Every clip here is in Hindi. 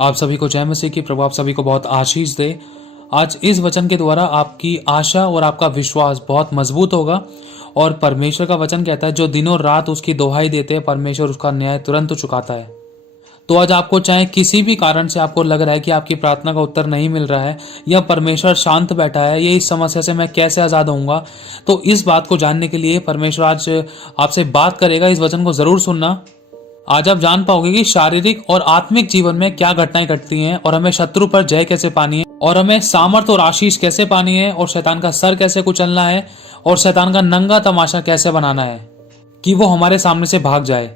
आप सभी को जय मसीह की। प्रभु आप सभी को बहुत आशीष दे। आज इस वचन के द्वारा आपकी आशा और आपका विश्वास बहुत मजबूत होगा। और परमेश्वर का वचन कहता है, जो दिनों रात उसकी दोहाई देते हैं, परमेश्वर उसका न्याय तुरंत चुकाता है। तो आज आपको चाहे किसी भी कारण से आपको लग रहा है कि आपकी प्रार्थना का उत्तर नहीं मिल रहा है या परमेश्वर शांत बैठा है, ये इस समस्या से मैं कैसे आजाद होऊंगा, तो इस बात को जानने के लिए परमेश्वर आज आपसे बात करेगा। इस वचन को जरूर सुनना। आज आप जान पाओगे कि शारीरिक और आत्मिक जीवन में क्या घटनाएं घटती हैं और हमें शत्रु पर जय कैसे पानी है और हमें सामर्थ और आशीष कैसे पानी है और शैतान का सर कैसे कुचलना है और शैतान का नंगा तमाशा कैसे बनाना है कि वो हमारे सामने से भाग जाए,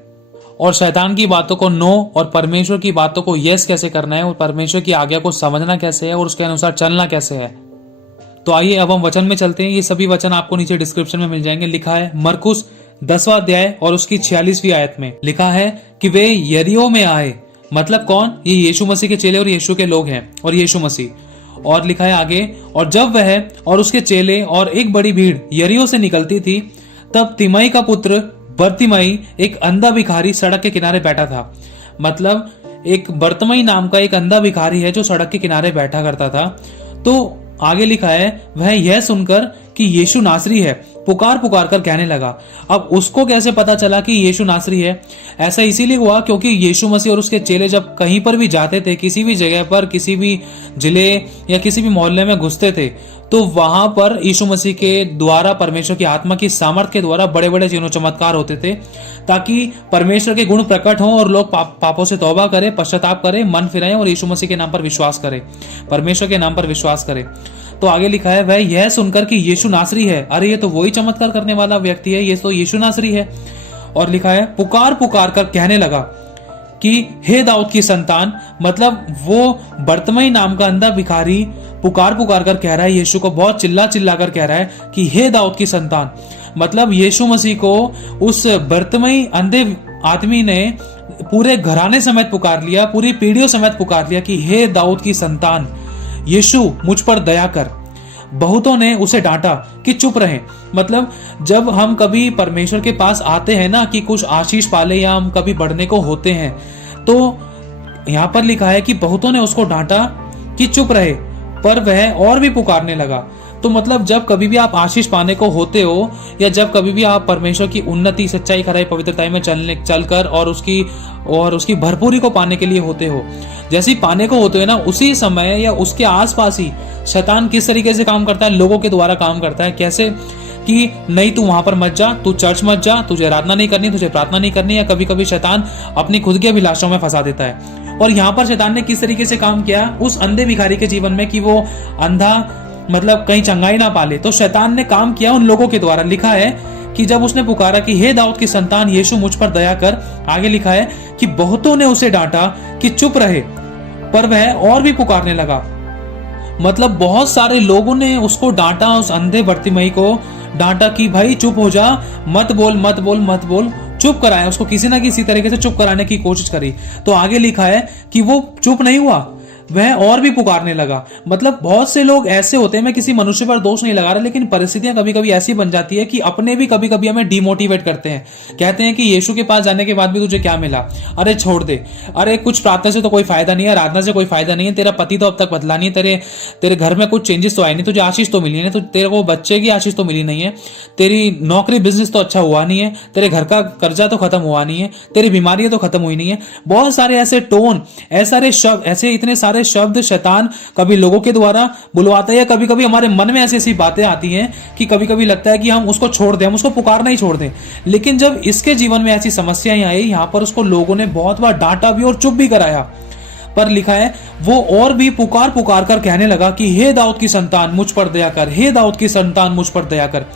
और शैतान की बातों को नो और परमेश्वर की बातों को यस कैसे करना है और परमेश्वर की आज्ञा को समझना कैसे है और उसके अनुसार चलना कैसे है। तो आइए अब हम वचन में चलते हैं। ये सभी वचन आपको नीचे डिस्क्रिप्शन में मिल जाएंगे। लिखा है मरकुस 10वां अध्याय और उसकी 46वीं आयत में लिखा है कि वे यरीहो में आए। मतलब कौन? ये यीशु मसीह के चेले और यीशु के लोग हैं और यीशु मसीह। और लिखा है आगे, और जब वह और उसके चेले और एक बड़ी भीड़ यरीहो से निकलती थी, तब तिमाई का पुत्र बर्तिमाई एक अंधा भिखारी सड़क के किनारे बैठा था। मतलब एक बर्तिमाई नाम का एक अंधा भिखारी है जो सड़क के किनारे बैठा करता था। तो आगे लिखा है, वह यह सुनकर कि यीशु नासरी है पुकार पुकार कर कहने लगा। अब उसको कैसे पता चला कि यीशु नासरी है? ऐसा इसीलिए हुआ क्योंकि यीशु मसीह और उसके चेले जब कहीं पर भी जाते थे, किसी भी जगह पर, किसी भी जिले या किसी भी मोहल्ले में घुसते थे, तो वहां पर यीशु मसीह के द्वारा परमेश्वर की आत्मा की सामर्थ के द्वारा बड़े बड़े चिन्ह चमत्कार होते थे, ताकि परमेश्वर के गुण प्रकट हों और लोग पापों से तौबा करें, पश्चाताप करें, मन फिराएं और यीशु मसीह के नाम पर विश्वास करें, परमेश्वर के नाम पर विश्वास करें। तो आगे लिखा है, वह यह सुनकर कि यीशु नासरी है, अरे ये तो वही चमत्कार करने वाला व्यक्ति है, ये तो यीशु नासरी है। और लिखा है पुकार पुकार कर कहने लगा कि हे दाऊद की संतान। मतलब वो बर्तिमाई नाम का अंधा भिखारी पुकार पुकार कर कह रहा है, यीशु को बहुत चिल्ला चिल्ला कर कह रहा है कि हे दाऊद की संतान। मतलब यीशु मसीह को उस बर्तिमाई अंधे आदमी ने पूरे घराने समेत पुकार लिया, पूरी पीढ़ियों समेत पुकार लिया कि हे दाऊद की संतान, यीशु मुझ पर दया कर। बहुतों ने उसे डांटा कि चुप रहे। मतलब जब हम कभी परमेश्वर के पास आते हैं ना कि कुछ आशीष पाले या हम कभी बढ़ने को होते हैं, तो यहां पर लिखा है कि बहुतों ने उसको डांटा कि चुप रहे, पर वह और भी पुकारने लगा। तो मतलब जब कभी भी आप आशीष पाने को होते हो या जब कभी भी आप परमेश्वर की उन्नति, सच्चाई, खराई, पवित्रताई में चलकर और उसकी भरपूरी को पाने के लिए होते हो, जैसे ही पाने को होते हो ना, उसी समय या उसके आसपास ही शैतान किस तरीके से काम करता है, लोगों के द्वारा काम करता है। कैसे कि नहीं तू वहां पर मत जा, तू चर्च मत जा, तुझे आराधना नहीं करनी, तुझे प्रार्थना नहीं करनी, या कभी कभी शैतान अपनी खुद की अभिलाषाओं में फंसा देता है। और यहाँ पर शैतान ने किस तरीके से काम किया उस अंधे भिखारी के जीवन में कि वो अंधा मतलब कहीं चंगाई ना पाले, तो शैतान ने काम किया उन लोगों के द्वारा। लिखा है कि जब उसने पुकारा कि हे दाऊद की संतान, यीशु मुझ पर दया कर, आगे लिखा है कि बहुतों ने उसे डांटा कि चुप रहे, पर वह और भी पुकारने लगा। मतलब बहुत सारे लोगों ने उसको डांटा, उस अंधे बर्तिमाई को डांटा कि भाई चुप हो जा, मत बोल मत बोल मत बोल, चुप कराया उसको, किसी ना किसी तरीके से चुप कराने की कोशिश करी। तो आगे लिखा है कि वो चुप नहीं हुआ, वह और भी पुकारने लगा। मतलब बहुत से लोग ऐसे होते हैं, मैं किसी मनुष्य पर दोष नहीं लगा रहा, लेकिन परिस्थितियां कभी कभी ऐसी बन जाती है कि अपने भी कभी कभी हमें डिमोटिवेट करते हैं। कहते हैं कि यीशु के पास जाने के बाद भी तुझे क्या मिला, अरे छोड़ दे, अरे कुछ प्रार्थना से तो कोई फायदा नहीं है, आराधना से कोई फायदा नहीं है, तेरा पति तो अब तक बदला नहीं, तेरे घर में कुछ चेंजेस तो आए नहीं, तुझे आशीष तो मिली नहीं, तेरे को बच्चे की आशीष तो मिली नहीं है, तेरी नौकरी बिजनेस तो अच्छा हुआ नहीं है, तेरे घर का कर्जा तो खत्म हुआ नहीं है, तेरी बीमारियां तो खत्म हुई नहीं है। बहुत सारे ऐसे टोन, ऐसे शब्द, ऐसे इतने सारे शब्द शैतान कभी लोगों के द्वारा बुलवाता है, या कभी कभी हमारे मन में ऐसी ऐसी बातें आती हैं कि कभी कभी लगता है कि हम उसको छोड़ दें, हम उसको पुकारना ही छोड़ दें। लेकिन जब इसके जीवन में ऐसी समस्याएं आई, यहां पर उसको लोगों ने बहुत बार डांटा भी और चुप भी कराया, पर लिखा है वो और भी पुकार पुकार कर कहने लगा कि हे दाऊद की संतान मुझ पर दया कर, हे दाऊद की संतान मुझ पर दया कर।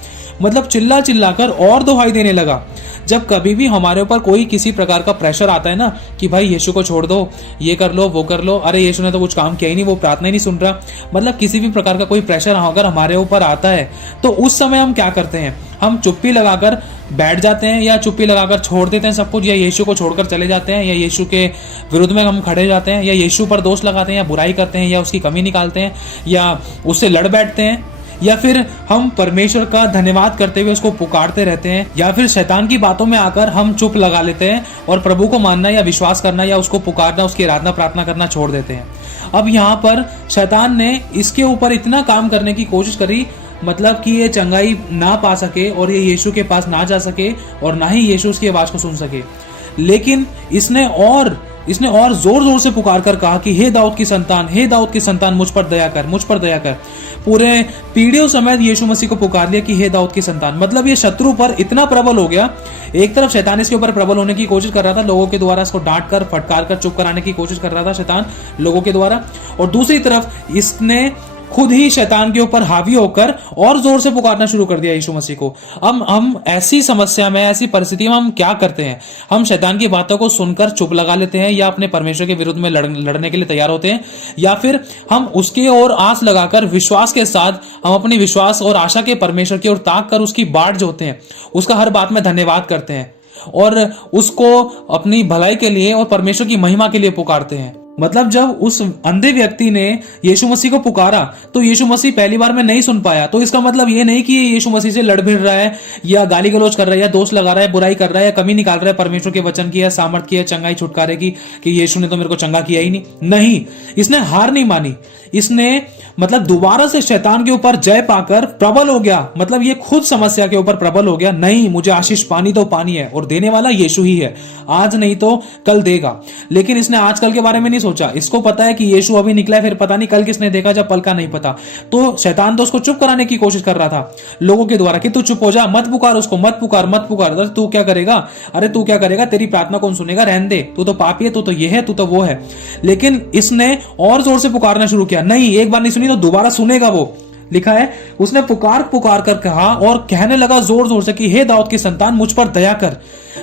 मतलब चिल्ला चिल्ला कर और दुहाई देने लगा। जब कभी भी हमारे ऊपर कोई किसी प्रकार का प्रेशर आता है ना कि भाई यीशु को छोड़ दो, ये कर लो वो कर लो, अरे यीशु ने तो कुछ काम किया ही नहीं, वो प्रार्थना ही नहीं सुन रहा, मतलब किसी भी प्रकार का कोई प्रेशर अगर हमारे ऊपर आता है, तो उस समय हम क्या करते हैं, हम चुप्पी लगाकर बैठ जाते हैं या चुप्पी लगाकर छोड़ देते हैं सब कुछ, या यीशु को छोड़कर चले जाते हैं, या यीशु के विरुद्ध में हम खड़े जाते हैं, या यीशु पर दोष लगाते हैं, या बुराई करते हैं, या उसकी कमी निकालते हैं, या उससे लड़ बैठते हैं, या फिर हम परमेश्वर का धन्यवाद करते हुए उसको पुकारते रहते हैं, या फिर शैतान की बातों में आकर हम चुप लगा लेते हैं और प्रभु को मानना या विश्वास करना या उसको पुकारना, उसकी आराधना प्रार्थना करना छोड़ देते हैं। अब यहाँ पर शैतान ने इसके ऊपर इतना काम करने की कोशिश करी, मतलब कि ये चंगाई ना पा सके और ये यीशु के पास ना जा सके और ना ही यीशु उसकी आवाज को सुन सके। लेकिन इसने और जोर जोर से पुकार कर कहा कि हे दाऊद की संतान, हे दाऊद की संतान, मुझ पर दया कर, मुझ पर दया कर। पूरे पीढ़ियों समेत यीशु मसीह को पुकार लिया कि हे दाऊद की संतान। मतलब ये शत्रु पर इतना प्रबल हो गया। एक तरफ शैतान इसके ऊपर प्रबल होने की कोशिश कर रहा था, लोगों के द्वारा इसको डांट कर फटकार कर चुप कराने की कोशिश कर रहा था शैतान लोगों के द्वारा, और दूसरी तरफ इसने खुद ही शैतान के ऊपर हावी होकर और जोर से पुकारना शुरू कर दिया यीशु मसीह को। अब हम ऐसी समस्या में, ऐसी परिस्थिति में हम क्या करते हैं? हम शैतान की बातों को सुनकर चुप लगा लेते हैं या अपने परमेश्वर के विरुद्ध में लड़ने के लिए तैयार होते हैं, या फिर हम उसके ओर आस लगाकर विश्वास के साथ हम अपनी विश्वास और आशा के परमेश्वर की ओर ताक कर उसकी बाट जो होते हैं उसका हर बात में धन्यवाद करते हैं और उसको अपनी भलाई के लिए और परमेश्वर की महिमा के लिए पुकारते हैं। मतलब जब उस अंधे व्यक्ति ने यीशु मसीह को पुकारा तो यीशु मसीह पहली बार में नहीं सुन पाया, तो इसका मतलब ये नहीं कि यीशु मसीह से लड़ भिड़ रहा है या गाली गलौज कर रहा है या दोष लगा रहा है, बुराई कर रहा है या कमी निकाल रहा है परमेश्वर के वचन की या सामर्थ की या चंगाई छुटकारे की कि यीशु ने तो मेरे को चंगा किया ही नहीं। इसने हार नहीं मानी, इसने मतलब दोबारा से शैतान के ऊपर जय पाकर प्रबल हो गया। मतलब ये खुद समस्या के ऊपर प्रबल हो गया, नहीं मुझे आशीष पानी तो पानी है और देने वाला यीशु ही है, आज नहीं तो कल देगा। लेकिन इसने आजकल के बारे में नहीं सोचा, इसको पता है कि यीशु अभी निकला है, फिर पता नहीं कल किसने देखा, जब पल का नहीं पता। तो शैतान तो उसको चुप कराने की कोशिश कर रहा था लोगों के द्वारा कि तू चुप हो जा, मत पुकार उसको, मत पुकार। तू क्या करेगा, अरे तू क्या करेगा, तेरी प्रार्थना कौन सुनेगा, रहने दे, तू तो पापी है, तू तो ये है, तू तो वो है। लेकिन इसने और जोर से पुकारना शुरू किया, नहीं एक बार नहीं सुनी तो दोबारा सुनेगा वो। लिखा है उसने पुकार कर कहा और कहने लगा जोर जोर से कि हे दाऊद की संतान, मुझ पर दया कर।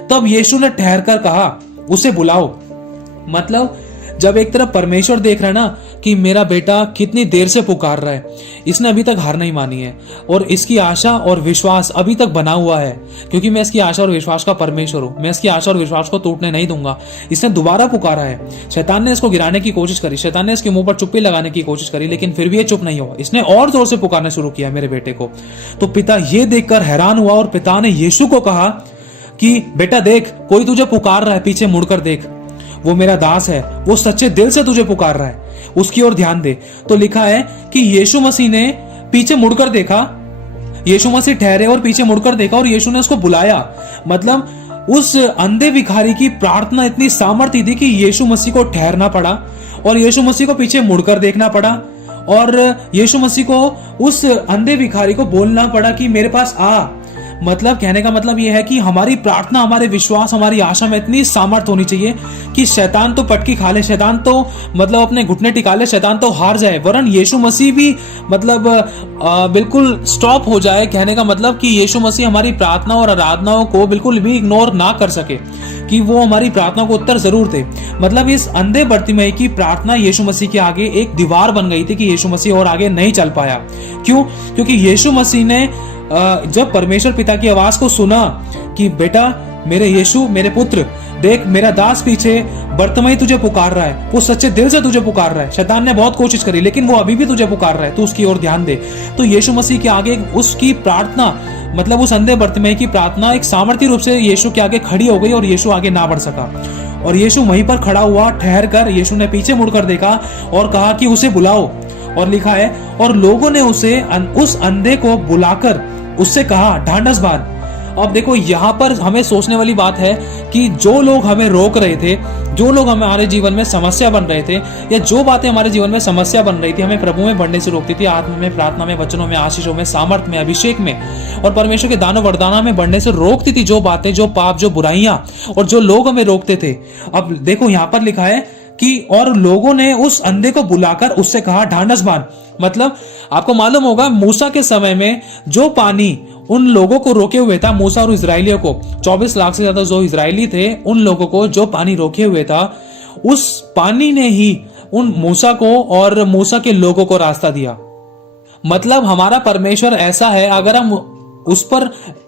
तब यीशु ने ठहर कर कहा, उसे बुलाओ। मतलब जब एक तरफ परमेश्वर देख रहा है ना कि मेरा बेटा कितनी देर से पुकार रहा है, इसने अभी तक हार नहीं मानी है और इसकी आशा और विश्वास अभी तक बना हुआ है, क्योंकि मैं इसकी आशा और विश्वास का परमेश्वर हूं, मैं इसकी आशा और विश्वास को टूटने नहीं दूंगा। इसने दोबारा पुकारा है, शैतान ने इसको गिराने की कोशिश करी, शैतान ने इसके मुंह पर चुप्पी लगाने की कोशिश करी, लेकिन फिर भी ये चुप नहीं हुआ। इसने और जोर से पुकारना शुरू किया मेरे बेटे को। तो पिता ये देखकर हैरान हुआ और पिता ने यीशु को कहा कि बेटा देख, कोई तुझे पुकार रहा है, पीछे मुड़कर देख, वो मेरा दास है, वो सच्चे दिल से तुझे पुकार रहा है, उसकी ओर ध्यान दे। तो लिखा है कि यीशु मसीह ने पीछे मुड़कर देखा, यीशु मसीह ठहरे और पीछे मुड़कर देखा और यीशु ने उसको बुलाया। मतलब उस अंधे भिखारी की प्रार्थना इतनी सामर्थ्य थी कि यीशु मसीह को ठहरना पड़ा और यीशु मसीह को पीछे मुड़कर देखना पड़ा और यीशु मसीह को उस अंधे भिखारी को बोलना पड़ा कि मेरे पास आ। मतलब कहने का मतलब यह है कि हमारी प्रार्थना, हमारे विश्वास, हमारी आशा में इतनी सामर्थ होनी चाहिए कि शैतान तो पटकी खा ले, शैतान तो मतलब अपने घुटने टिका ले, शैतान तो हार जाए, वरन यीशु मसीह भी मतलब बिल्कुल स्टॉप हो जाए। कहने का मतलब कि यीशु मसीह हमारी प्रार्थना और आराधनाओं को बिल्कुल भी इग्नोर ना कर सके, कि वो हमारी प्रार्थना को उत्तर जरूर दे। मतलब इस अंधे बर्तिमेई की प्रार्थना यीशु मसीह के आगे एक दीवार बन गई थी कि यीशु मसीह और आगे नहीं चल पाया। क्यों? क्योंकि यीशु मसीह ने जब परमेश्वर पिता की आवाज को सुना कि बेटा मेरे यीशु, मेरे पुत्र, देख मेरा दास पीछे बर्तिमेई तुझे पुकार रहा है, वो सच्चे दिल से तुझे पुकार रहा है, शैतान ने बहुत कोशिश करी लेकिन वो अभी भी तुझे पुकार रहा है, तू उसकी ओर ध्यान दे। तो यीशु मसीह के आगे उसकी प्रार्थना, मतलब उस अंधे बर्तिमेई की प्रार्थना एक सामर्थ्य रूप से यीशु के आगे खड़ी हो गई और यीशु आगे ना बढ़ सका। और यीशु वहीं पर खड़ा हुआ, ठहर कर यीशु ने पीछे मुड़कर देखा और कहा कि उसे बुलाओ। और लिखा है और लोगों ने उस अंधे को बुलाकर उससे कहा, ढांढस बांध। अब देखो यहाँ पर हमें सोचने वाली बात है कि जो लोग हमें रोक रहे थे, जो लोग हमारे जीवन में समस्या बन रहे थे, या जो बातें हमारे जीवन में समस्या बन रही थी, हमें प्रभु में बढ़ने से रोकती थी, आत्मा में, प्रार्थना में, वचनों में, आशीषों में, सामर्थ में, अभिषेक में और परमेश्वर के दानों वरदानों में बढ़ने से रोकती थी, जो बातें, जो पाप, जो बुराइयां और जो लोग हमें रोकते थे। अब देखो यहाँ पर लिखा है कि और लोगों ने उस अंधे को बुलाकर उससे कहा, ढांढस बांध। मतलब आपको मालूम होगा मूसा के समय में जो पानी उन लोगों को रोके हुए था, मूसा और इजरायलियों को, 24 लाख से ज्यादा जो इजरायली थे, उन लोगों को जो पानी रोके हुए था, उस पानी ने ही उन मूसा को और मूसा के लोगों को रास्ता दिया। मतलब हमारा परमेश्वर ऐसा है, अगर हम उस पर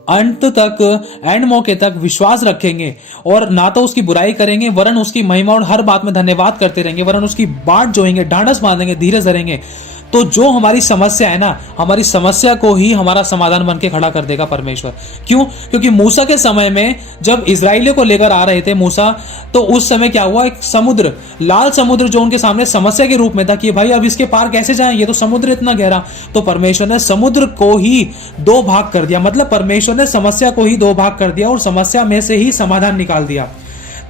अंत तक, एंड मौके तक विश्वास रखेंगे और ना तो उसकी बुराई करेंगे वरन उसकी महिमा और हर बात में धन्यवाद करते रहेंगे, वरन उसकी बाट जोएंगे, ढांढस बांधेंगे, धीरज धरेंगे, तो जो हमारी समस्या है ना, हमारी समस्या को ही हमारा समाधान बन के खड़ा कर देगा परमेश्वर। क्यों? क्योंकि मूसा के समय में जब इजराइलियों को लेकर आ रहे थे मूसा, तो उस समय क्या हुआ, एक समुद्र, लाल समुद्र जो उनके सामने समस्या के रूप में था कि भाई अब इसके पार कैसे जाएं, ये तो समुद्र इतना गहरा। तो परमेश्वर ने समुद्र को ही दो भाग कर दिया, मतलब परमेश्वर ने समस्या को ही दो भाग कर दिया और समस्या में से ही समाधान निकाल दिया।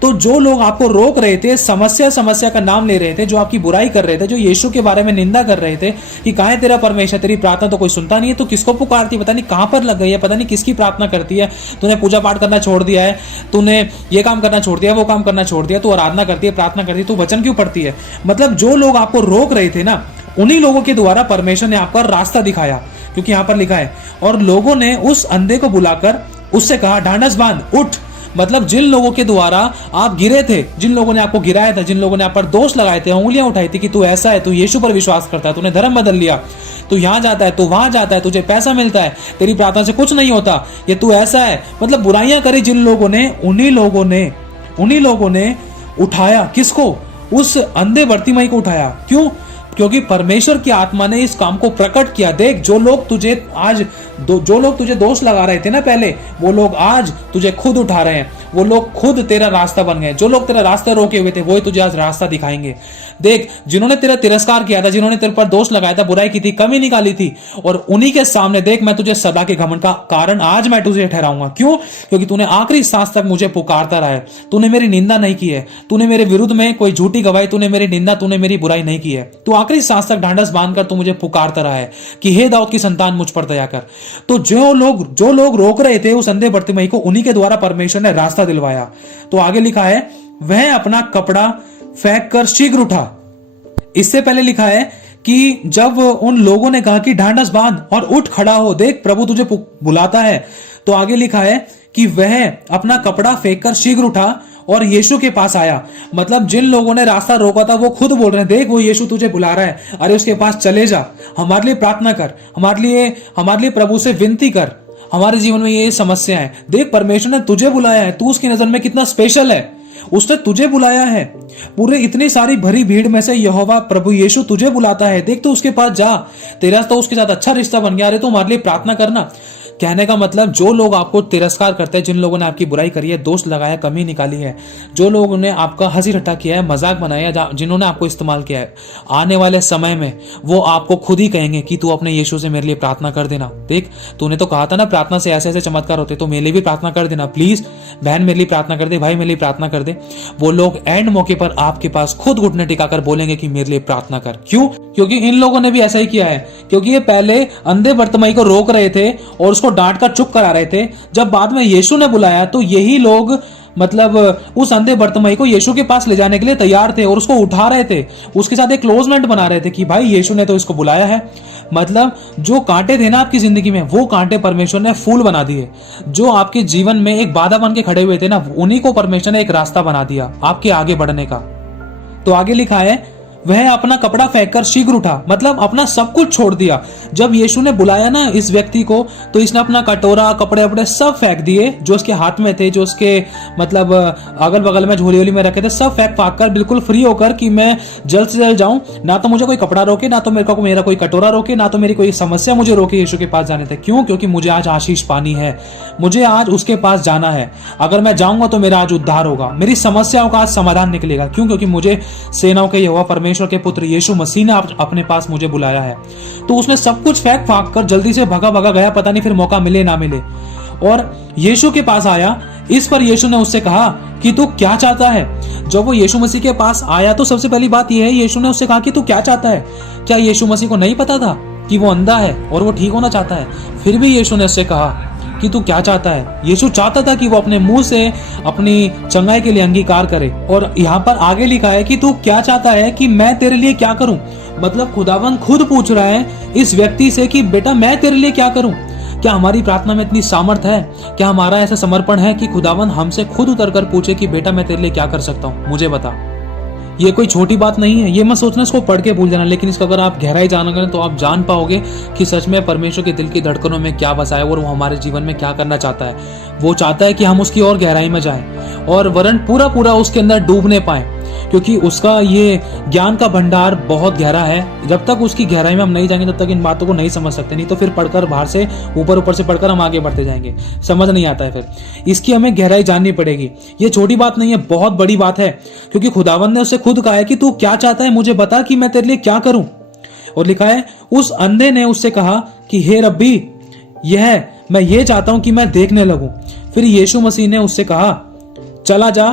तो जो लोग आपको रोक रहे थे, समस्या का नाम ले रहे थे, जो आपकी बुराई कर रहे थे, जो यीशु के बारे में निंदा कर रहे थे कि कहां है तेरा परमेश्वर, तेरी प्रार्थना तो कोई सुनता नहीं है, तो किसको पुकारती है, पता नहीं कहां पर लग गई है, पता नहीं किसकी प्रार्थना करती है, तूने पूजा पाठ करना छोड़ दिया है, तूने ये काम करना छोड़ दिया, वो काम करना छोड़ दिया, तू आराधना करती है, प्रार्थना करती है, तू वचन क्यों पढ़ती है। मतलब जो लोग आपको रोक रहे थे ना, उन्हीं लोगों के द्वारा परमेश्वर ने आपका रास्ता दिखाया। क्योंकि यहां पर लिखा है, और लोगों ने उस अंधे को बुलाकर उससे कहा, ढांढस बांध, उठ। मतलब जिन लोगों के द्वारा आप गिरे थे, जिन लोगों ने आपको गिराया था, जिन लोगों ने आप पर दोष लगाए थे, उंगलियां उठाई थी कि तू ऐसा है, तू यीशु पर विश्वास करता है, तूने धर्म बदल लिया, तू यहां जाता है, तू वहां जाता है, तुझे पैसा मिलता है, तेरी प्रार्थना से कुछ नहीं होता, ये तू ऐसा है, मतलब बुराइयां करी जिन लोगों ने, उन्हीं लोगों ने उठाया किसको, उस अंधे बर्तिमाई को उठाया। क्यों? क्योंकि परमेश्वर की आत्मा ने इस काम को प्रकट किया। देख, जो लोग तुझे दोष लगा रहे थे ना पहले, वो लोग आज तुझे खुद उठा रहे हैं, वो लोग खुद तेरा रास्ता बन गए। जो लोग तेरा रास्ता रोके हुए थे, वो ही तुझे आज रास्ता दिखाएंगे। देख, जिन्होंने तेरा तिरस्कार किया था, जिन्होंने तेरे पर दोष लगाया था, बुराई की थी, कमी निकाली थी, और उन्हीं के सामने देख, मैं तुझे सदा के घमंड का कारण आज मैं तुझे ठहराऊंगा। क्यों? क्योंकि तूने आखिरी सांस तक मुझे पुकारता रहा है, तूने मेरी निंदा नहीं की है, तूने मेरे विरुद्ध में कोई झूठी गवाही, तूने मेरी निंदा, तूने मेरी बुराई नहीं की है, तू आखिरी सांस तक ढांढस बांधकर तू मुझे पुकारता रहा है कि हे दाऊद की संतान, मुझ पर दया कर। तो जो लोग रोक रहे थे उस अंधे बर्तिमाई को, उन्हीं के द्वारा परमेश्वर ने रास्ता दिलवाया। तो आगे लिखा है, वह अपना कपड़ा फेंक कर शीघ्र उठा। इससे पहले लिखा है कि जब उन लोगों ने कहा कि ढांढस बांध और उठ खड़ा हो, देख प्रभु तुझे बुलाता है, तो आगे लिखा है कि वह अपना कपड़ा फेंक कर शीघ्र उठा और यीशु के पास आया। मतलब जिन लोगों ने रास्ता रोका था, वो खुद बोल रहे हैं, देख वो यीशु तुझे बुला रहा है, अरे उसके पास चले जा, हमारे लिए प्रार्थना कर, हमारे लिए प्रभु से विनती कर, हमारे जीवन में ये समस्या है। देख, परमेश्वर ने तुझे बुलाया है, तू उसकी नजर में कितना स्पेशल है, उसने तुझे बुलाया है। पूरे इतनी सारी भरी भीड़ में से यहोवा प्रभु यीशु तुझे बुलाता है। देख, तू उसके पास जा, तेरा तो उसके साथ अच्छा रिश्ता बन गया, अरे तो हमारे लिए प्रार्थना करना। कहने का मतलब, जो लोग आपको तिरस्कार करते हैं, जिन लोगों ने आपकी बुराई करी है, दोष लगाया, कमी निकाली है, जो लोगों ने आपका हंसी ठट्टा किया है, मजाक बनाया, जिन्होंने आपको इस्तेमाल किया है, आने वाले समय में वो आपको खुद ही कहेंगे कि तू अपने यीशु से मेरे लिए प्रार्थना कर देना। देख, तूने तो कहा था ना प्रार्थना से ऐसे ऐसे चमत्कार होते, तो मेरे लिए भी प्रार्थना कर देना प्लीज, बहन मेरे लिए प्रार्थना कर दे, भाई मेरे लिए प्रार्थना कर दे। वो लोग एंड मौके पर आपके पास खुद घुटने टिकाकर बोलेंगे कि मेरे लिए प्रार्थना कर। क्यों? क्योंकि इन लोगों ने भी ऐसा ही किया है। क्योंकि ये पहले अंधे बर्तिमाई को रोक रहे थे और उसको डांट कर चुप करा रहे थे। जब बाद में यीशु ने बुलाया, तो यही लोग मतलब उस अंधे बर्तिमाई को यीशु के पास ले जाने के लिए तैयार थे और उसको उठा रहे थे, उसके साथ एक क्लोजमेंट बना रहे थे कि भाई यीशु ने तो इसको बुलाया है। मतलब जो कांटे थे ना आपकी जिंदगी में, वो कांटे परमेश्वर ने फूल बना दिए। जो आपके जीवन में एक बाधा बन के खड़े हुए थे ना, उन्हीं को परमेश्वर ने एक रास्ता बना दिया आपके आगे बढ़ने का। तो आगे लिखा है, वह अपना कपड़ा फेंककर शीघ्र उठा, मतलब अपना सब कुछ छोड़ दिया। जब यीशु ने बुलाया ना इस व्यक्ति को, तो इसने अपना कटोरा, कपड़े वपड़े सब फेंक दिए, जो उसके हाथ में थे, जो उसके मतलब अगल बगल में झोली वोली में रखे थे, सब फेंक फाक कर बिल्कुल फ्री होकर कि मैं जल्द से जल्द जाऊं, ना तो मुझे कोई कपड़ा रोके, ना तो मेरा कोई कटोरा रोके, ना तो मेरी कोई समस्या मुझे रोके यीशु के पास जाने थे। क्यों? क्योंकि मुझे आज आशीष पानी है, मुझे आज उसके पास जाना है। अगर मैं जाऊंगा तो मेरा आज उद्धार होगा, मेरी समस्याओं का आज समाधान निकलेगा। क्यों? क्योंकि मुझे सेनाओं के यहोवा परमेश्वर के पुत्र यीशु मसीह ने अपने पास मुझे बुलाया है। तो उसने सब कुछ फेंक फाक कर जल्दी से भगा गया, पता नहीं फिर मौका मिले ना मिले, और यीशु के पास आया। इस पर यीशु ने उससे कहा कि तू क्या चाहता है। जब वो यीशु मसीह के पास आया, तो सबसे पहली बात यह है, यीशु ने उससे कहा कि तू क्या चाहता है। क्या यीशु मसीह को नहीं पता था कि वो अंधा है और वो ठीक होना चाहता है? फिर भी यीशु ने उससे कहा कि तू क्या चाहता है। यीशु चाहता था कि वो अपने मुंह से अपनी चंगाई के लिए अंगीकार करे। और यहाँ पर आगे लिखा है कि तू क्या चाहता है कि मैं तेरे लिए क्या करूं। मतलब खुदावन खुद पूछ रहा है इस व्यक्ति से कि बेटा मैं तेरे लिए क्या करूं। क्या हमारी प्रार्थना में इतनी सामर्थ है? क्या हमारा ऐसा समर्पण है कि खुदावन हमसे खुद उतर कर पूछे कि बेटा मैं तेरे लिए क्या कर सकता हूं, मुझे बता। ये कोई छोटी बात नहीं है, ये मत सोचना इसको पढ़ के भूल जाना, लेकिन इसको अगर आप गहराई जानोगे तो आप जान पाओगे कि सच में परमेश्वर के दिल की धड़कनों में क्या बसा है और वो हमारे जीवन में क्या करना चाहता है। वो चाहता है कि हम उसकी और गहराई में जाएं और वरन पूरा उसके अंदर डूबने पाएं। क्योंकि उसका ये ज्ञान का भंडार बहुत गहरा है। जब तक उसकी गहराई में हम नहीं जाएंगे तब तक इन बातों को नहीं समझ सकते, नहीं तो फिर पढ़कर बाहर से ऊपर से पढ़कर हम आगे बढ़ते जाएंगे, समझ नहीं आता है। फिर इसकी हमें गहराई जाननी पड़ेगी। ये छोटी बात नहीं है, बहुत बड़ी बात है, क्योंकि खुदावंद ने उससे खुद कहा है कि तू क्या चाहता है, मुझे बता कि मैं तेरे लिए क्या करूं। और लिखा है उस अंधे ने उससे कहा कि हे रब्बी, यह मैं ये चाहता हूं कि मैं देखने लगूं। फिर यीशु मसीह ने उससे कहा, चला जा,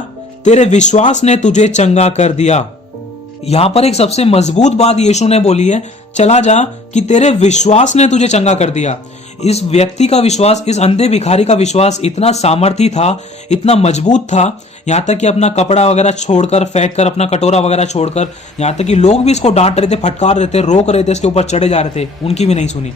तेरे विश्वास ने तुझे चंगा कर दिया। यहां पर एक सबसे मजबूत बात यीशु ने बोली है, चला जा कि तेरे विश्वास ने तुझे चंगा कर दिया। इस व्यक्ति का विश्वास, इस अंधे भिखारी का विश्वास इतना सामर्थी था, इतना मजबूत था, यहां तक कि अपना कपड़ा वगैरह छोड़कर, फेंक कर, अपना कटोरा वगैरह छोड़कर, यहां तक कि लोग भी इसको डांट रहे थे, फटकार रहे थे, रोक रहे थे, इसके ऊपर चढ़े जा रहे थे, उनकी भी नहीं सुनी।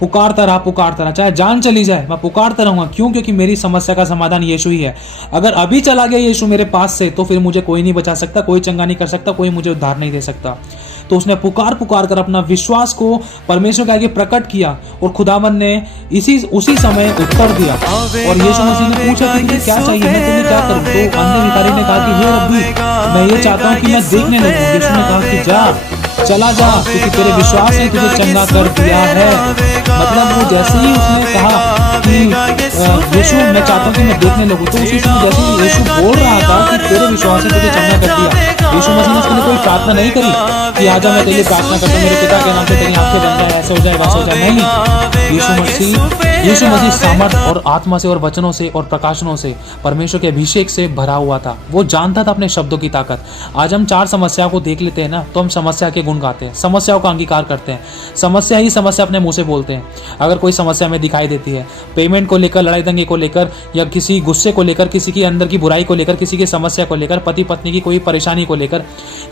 पुकारता रहा, चाहे जान चली जाए मैं पुकारता रहूंगा। क्यों? क्योंकि मेरी समस्या का समाधान यीशु ही है। अगर अभी चला गया यीशु मेरे पास से, तो फिर मुझे कोई नहीं बचा सकता, कोई चंगा नहीं कर सकता, कोई मुझे उद्धार नहीं दे सकता। तो उसने पुकार कर अपना विश्वास को परमेश्वर के आगे प्रकट किया, और खुदावंद ने उसी समय उत्तर दिया। और यीशु मसीह ने पूछा कि तुझे क्या चाहिए, मैं तुम्हें क्या करूं? तो अंधे भिखारी ने कहा कि हे रब्बी, मैं ये चाहता हूं कि मैं देखने लगूं। यीशु ने कहा कि जा, चला जा, क्योंकि तेरे विश्वास ने तुझे चंगा कर दिया है। मतलब वो जैसे ही उसने कहा कि यीशु मैं चाहता हूं कि मैं देखने लगूं, तो उसी समय जैसे ही यीशु बोल रहा था कि तेरे विश्वास ने तुझे चंगा कर दिया, यीशु मसीह ने उसके लिए कोई प्रार्थना नहीं करी कि आजा मैं तेरे लिए प्रार्थना करता हूं, मेरे पिता के नाम से तेरी आंखें बन जाए, ऐसे हो जाए, वैसे हो जाए। नहीं, यीशु मसीह सामर्थ और आत्मा से और वचनों से और प्रकाशनों से, परमेश्वर के अभिषेक से भरा हुआ था। वो जानता था अपने शब्दों की ताकत। आज हम 4 समस्या को देख लेते हैं ना, तो हम समस्या के गुण गाते हैं, समस्याओं का अंगीकार करते हैं, समस्या ही समस्या अपने मुंह से बोलते हैं। अगर कोई समस्या में दिखाई देती है, पेमेंट को लेकर, लड़ाई दंगे को लेकर, या किसी गुस्से को लेकर, किसी की अंदर की बुराई को लेकर, किसी की समस्या को लेकर, पति पत्नी की कोई परेशानी को लेकर,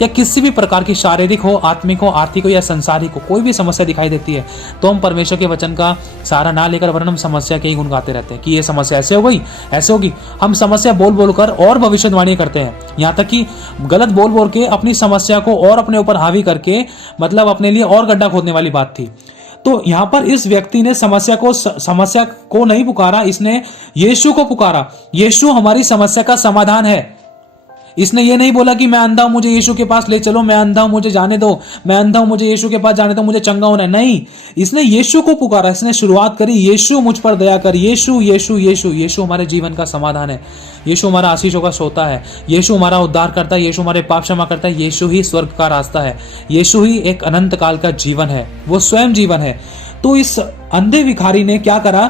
या किसी भी प्रकार की शारीरिक हो, आत्मिक हो, आर्थिक हो या संसारिक हो, कोई भी समस्या दिखाई देती है, तो हम परमेश्वर के वचन का सहारा ना लेकर वरन हम समस्या के ही गुण गाते रहते हैं कि ये समस्या ऐसे हो गई, ऐसे होगी। हम समस्या बोल बोल कर और भविष्यवाणी करते हैं, यहाँ तक कि गलत बोल बोल के अपनी समस्या को और अपने ऊपर हावी करके, मतलब अपने लिए और गड्ढा खोदने वाली बात थी। तो यहां पर इस व्यक्ति ने समस्या को नहीं पुकारा, इसने यीशु को पुकारा। यीशु हमारी समस्या का समाधान है। इसने ये नहीं बोला कि मैं अंधा हूं, मुझे यीशु के पास ले चलो, मैं अंधा हूं, मुझे जाने दो, मैं अंधा हूं, मुझे यीशु के पास जाने दो, मुझे चंगा होना है। नहीं, इसने यीशु को पुकारा, इसने शुरुआत करी, यीशु मुझ पर दया कर, यीशु यीशु यीशु। यीशु हमारे जीवन का समाधान है, यीशु हमारा आशीषों का सोता है, यीशु हमारा उद्धार करता है, यीशु हमारे पाप क्षमा करता है, यीशु ही स्वर्ग का रास्ता है, यीशु ही एक अनंत काल का जीवन है, वो स्वयं जीवन है। तो इस अंधे भिखारी ने क्या करा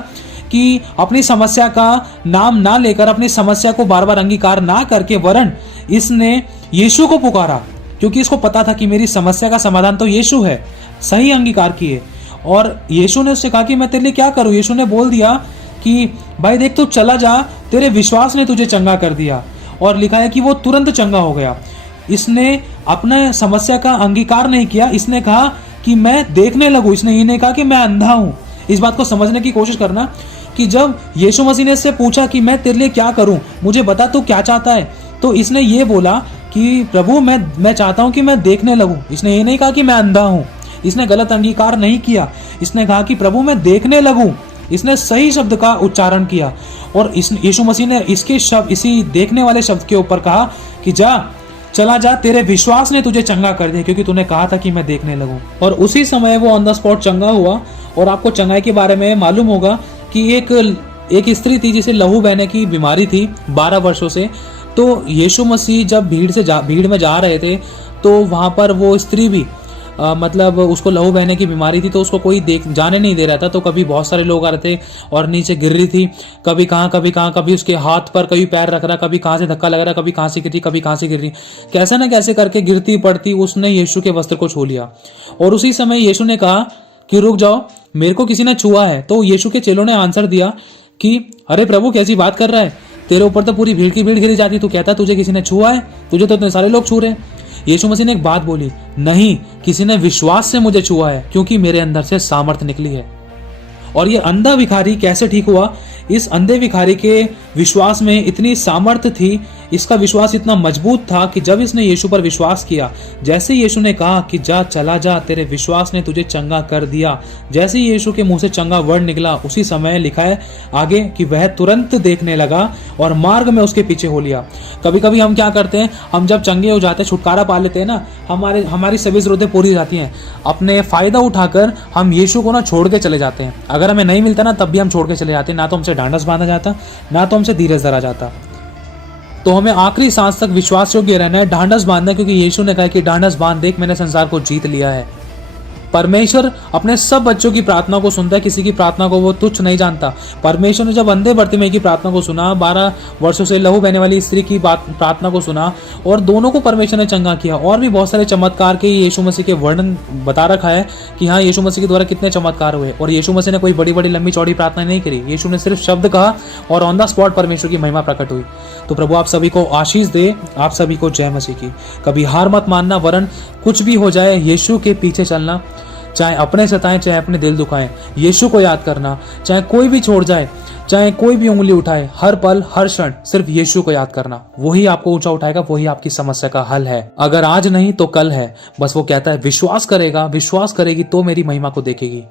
कि अपनी समस्या का नाम ना लेकर, अपनी समस्या को बार बार अंगीकार ना करके, वरन इसने यीशु को पुकारा, क्योंकि इसको पता था कि मेरी समस्या का समाधान तो यीशु है। सही अंगीकार किए, और यीशु ने उससे कहा कि मैं तेरे लिए क्या करूं। यीशु ने बोल दिया कि भाई देख, तू चला जा, तेरे विश्वास ने तुझे चंगा कर दिया। और लिखा है कि वो तुरंत चंगा हो गया। इसने अपना समस्या का अंगीकार नहीं किया, इसने कहा कि मैं देखने लगूं। इसने ये नहीं कहा कि मैं अंधा हूं। इस बात को समझने की कोशिश करना कि जब यीशु मसीह ने इससे पूछा कि मैं तेरे लिए क्या करूं, मुझे बता तू क्या चाहता है, तो इसने ये बोला कि प्रभु मैं चाहता हूं कि मैं देखने लगूं। इसने ये नहीं कहा कि मैं अंधा हूं। इसने गलत अंगीकार नहीं किया, इसने कहा कि प्रभु मैं देखने लगूं। इसने सही शब्द का उच्चारण किया, और यीशु मसीह ने इसके शब्द, इसी देखने वाले शब्द के ऊपर कहा कि जा, चला जा, तेरे विश्वास ने तुझे चंगा कर दिया, क्योंकि तूने कहा था कि मैं देखने लगूं। और उसी समय वो ऑन द स्पॉट चंगा हुआ। और आपको चंगाई के बारे में मालूम होगा कि एक स्त्री थी जिसे लहू बहने की बीमारी थी 12 वर्षों से। तो यीशु मसीह जब भीड़ में जा रहे थे, तो वहां पर वो स्त्री भी मतलब उसको लहू बहने की बीमारी थी, तो उसको कोई जाने नहीं दे रहा था। तो कभी बहुत सारे लोग आ रहे थे और नीचे गिर रही थी, कभी कहाँ, कभी उसके हाथ पर कभी पैर रख रहा, कभी कहाँ से धक्का लग रहा, कभी कहाँ से गिर रही, कभी कहाँ से गिर रही। कैसे ना कैसे करके गिरती पड़ती उसने यीशु के वस्त्र को छू लिया। और उसी समय यीशु ने कहा कि रुक जाओ, मेरे को किसी ने छुआ है। तो यीशु के चेलों ने आंसर दिया कि अरे प्रभु, कैसी बात कर रहा है, तेरे ऊपर तो पूरी भीड़ की भीड़ गिरी जाती, तू कहता तुझे किसी ने छुआ है, तुझे तो इतने सारे लोग छू रहे। यीशु मसीह ने एक बात बोली, नहीं, किसी ने विश्वास से मुझे छुआ है, क्योंकि मेरे अंदर से सामर्थ्य निकली है। और ये अंधा भिखारी कैसे ठीक हुआ? इस अंधे भिखारी के विश्वास में इतनी सामर्थ्य थी, इसका विश्वास इतना मजबूत था कि जब इसने यीशु पर विश्वास किया, जैसे यीशु ने कहा कि जा चला जा, तेरे विश्वास ने तुझे चंगा कर दिया, जैसे ही यीशु के मुंह से चंगा वर्ड निकला, उसी समय लिखा है आगे कि वह तुरंत देखने लगा और मार्ग में उसके पीछे हो लिया। कभी कभी हम क्या करते हैं, हम जब चंगे हो जाते हैं, छुटकारा पा लेते हैं ना, हमारी सभी जरूरतें पूरी हो जाती हैं, अपने फायदा उठाकर हम यीशु को ना छोड़ के चले जाते हैं। अगर हमें नहीं मिलता ना, तब भी हम छोड़ के चले जाते हैं। ना तो हमसे ढांढस बांधा जाता, ना तो हमसे धीरज धरा जाता। तो हमें आखिरी सांस तक विश्वास योग्य रहना है, ढांढस बांधना, क्योंकि यीशु ने कहा कि ढांढस बांध, देख मैंने संसार को जीत लिया है। परमेश्वर अपने सब बच्चों की प्रार्थना को सुनता है, किसी की प्रार्थना को वो तुच्छ नहीं जानता। परमेश्वर ने जब अंधे बर्तिमेय की प्रार्थना को सुना, 12 वर्षों से लहू बहने वाली स्त्री की प्रार्थना को सुना, और दोनों को परमेश्वर ने चंगा किया। और भी बहुत सारे चमत्कार के यीशु मसीह के वर्णन बता रखा है कि हाँ, यीशु मसीह के द्वारा कितने चमत्कार हुए। और यीशु मसीह ने कोई बड़ी बड़ी लंबी चौड़ी प्रार्थना नहीं करी, यीशु ने सिर्फ शब्द कहा और ऑन द स्पॉट परमेश्वर की महिमा प्रकट हुई। तो प्रभु आप सभी को आशीष दे, आप सभी को जय मसीह की। कभी हार मत मानना, वरन कुछ भी हो जाए यीशु के पीछे चलना, चाहे अपने सताएं चाहे अपने दिल दुखाएं, यीशु को याद करना। चाहे कोई भी छोड़ जाए, चाहे कोई भी उंगली उठाए, हर पल हर क्षण सिर्फ यीशु को याद करना। वही आपको ऊंचा उठाएगा, वही आपकी समस्या का हल है। अगर आज नहीं तो कल है। बस वो कहता है विश्वास करेगा, विश्वास करेगी तो मेरी महिमा को देखेगी।